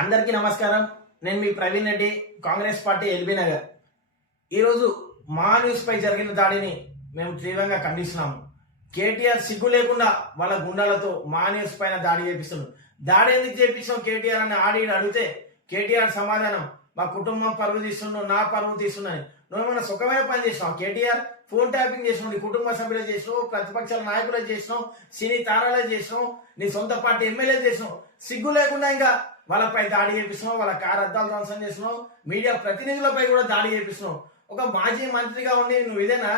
అందరికీ నమస్కారం. నేను మీ ప్రవీణ్ రెడ్డి కాంగ్రెస్ పార్టీ ఎల్బీ నగర్. ఈరోజు మా న్యూస్పై జరిగిన దాడిని మేము తీవ్రంగా ఖండిస్తున్నాము. కేటీఆర్ సిగ్గు లేకుండా వాళ్ళ గుండాలతో మా న్యూస్ పైన దాడి చేపిస్తున్నాం దాడి ఎందుకు చేపించాం కేటీఆర్ అని ఆడి అడిగితే కేటీఆర్ సమాధానం మా కుటుంబం పరువు తీస్తున్నావు నా పరువు తీస్తున్నాను నువ్వేమైనా సుఖమైన పని చేసినావు? కేటీఆర్ ఫోన్ ట్యాపింగ్ చేసినావు నీ కుటుంబ సభ్యులు చేసినావు ప్రతిపక్షాల నాయకులు చేసినావు సినీ తారాలే చేసినావు నీ సొంత పార్టీ ఎమ్మెల్యే చేసినావు. సిగ్గు లేకుండా ఇంకా వాళ్ళపై దాడి చేపిస్తున్నావు వాళ్ళ కారు అద్దాలు ధ్వంసం చేస్తున్నావు మీడియా ప్రతినిధులపై కూడా దాడి చేపిస్తున్నావు. ఒక మాజీ మంత్రిగా ఉండి నువ్వు ఇదేనా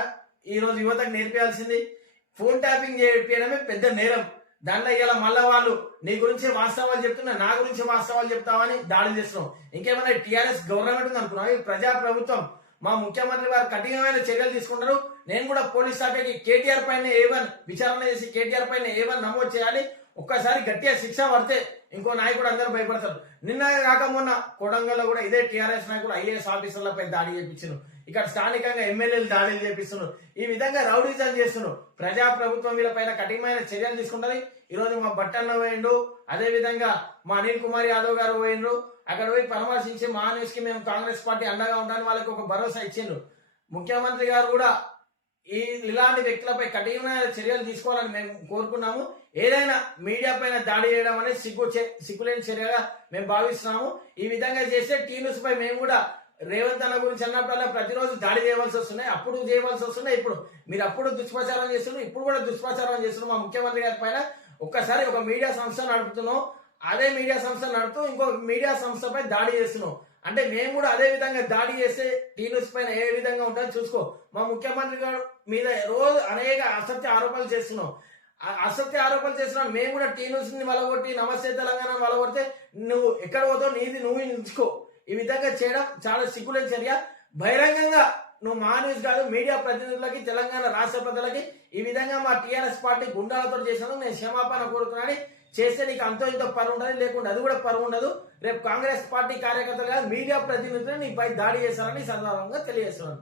ఈ రోజు యువతకు నేర్పించాల్సింది ఫోన్ ట్యాపింగ్ చేయడమే పెద్ద నేరం. దాంట్లో ఇవాళ మళ్ళా వాళ్ళు. నీ గురించి వాస్తవాలు చెప్తున్నా నా గురించి వాస్తవాలు చెప్తావని దాడి చేస్తున్నావు. ఇంకేమైనా టీఆర్ఎస్ గవర్నమెంట్ ఉంది అనుకున్నావు? ప్రజా ప్రభుత్వం మా ముఖ్యమంత్రి వారు కఠినమైన చర్యలు తీసుకుంటారు. నేను కూడా పోలీస్ శాఖకి కేటీఆర్ పైన ఏవన్ విచారణ చేసి కేటీఆర్ పైన ఏవన్ నమోదు చేయాలి? ఒక్కసారి గట్టిగా శిక్ష పడితే ఇంకో నాయకుడు అందరూ భయపడతారు. నిన్న కాక మొన్న కొడంగల్లో కూడా ఇదే టీఆర్ఎస్ నాయకుడు ఐఏఎస్ ఆఫీసర్లపై దాడి చేపించారు ఇక్కడ స్థానికంగా ఎమ్మెల్యేలు దాడులు చేపిస్తున్నారు ఈ విధంగా రౌడీజం చేస్తున్నారు ప్రజా ప్రభుత్వం వీళ్ళపైన కఠినమైన చర్యలు తీసుకుంటారు ఈ రోజు మా బట్టన్న పోయిండు. అదే విధంగా మా అనిల్ కుమార్ యాదవ్ గారు పోయిండ్రు అక్కడ పోయి పరామర్శించి మా న్యూస్కి మేము కాంగ్రెస్ పార్టీ అండగా ఉండాలని వాళ్ళకి ఒక భరోసా ఇచ్చిండ్రు ముఖ్యమంత్రి గారు కూడా ఈ ఇలాంటి వ్యక్తులపై కఠినమైన చర్యలు తీసుకోవాలని మేము కోరుకున్నాము. ఏదైనా మీడియా పైన దాడి చేయడం అనేది సిగ్గు సిగ్గులేని చర్యగా మేము భావిస్తున్నాము. ఈ విధంగా చేస్తే టీ న్యూస్ పై మేము కూడా రేవంత్ అన్న గురించి అన్నప్పుడల్లా ప్రతిరోజు దాడి చేయవలసి వస్తున్నాయి అప్పుడు చేయవలసి వస్తున్నాయి. ఇప్పుడు మీరు అప్పుడు దుష్ప్రచారం చేస్తున్నారు ఇప్పుడు కూడా దుష్ప్రచారం చేస్తున్నారు మా ముఖ్యమంత్రి గారి పైన. ఒక్కసారి ఒక మీడియా సంస్థ నడుపుతున్నాం. అదే మీడియా సంస్థ నడుపుతూ ఇంకో మీడియా సంస్థపై దాడి చేస్తున్నాం. అంటే మేము కూడా అదే విధంగా దాడి చేస్తే టీ పైన ఏ విధంగా ఉంటుందో చూసుకో. మా ముఖ్యమంత్రి గారు మీద రోజు అనేక అసత్య ఆరోపణలు చేస్తున్నాం. ఆ అసత్య ఆరోపణలు చేస్తున్నాం మేము కూడా టీనూస్ని వలగొట్టి నమస్తే తెలంగాణ వలగొడితే నువ్వు ఎక్కడ పోతావు నీది నువ్వు నిలుచుకో ఈ విధంగా చేయడం చాలా సిగ్గులేని చర్య. బహిరంగంగా నువ్వు మా న్యూస్ కాదు మీడియా ప్రతినిధులకి తెలంగాణ రాష్ట్ర ప్రజలకి ఈ విధంగా మా టీఆర్ఎస్ పార్టీ గుండాలతో చేసినందుకు నేను క్షమాపణ కోరుతున్నాను. చేస్తే నీకు అంతో ఇంతో పరువు ఉండదు లేకుండా అది కూడా పరువు ఉండదు. రేపు కాంగ్రెస్ పార్టీ కార్యకర్తలు కాదు మీడియా ప్రతినిధులు నీపై దాడి చేశారని సందర్భంగా తెలియజేస్తున్నాను.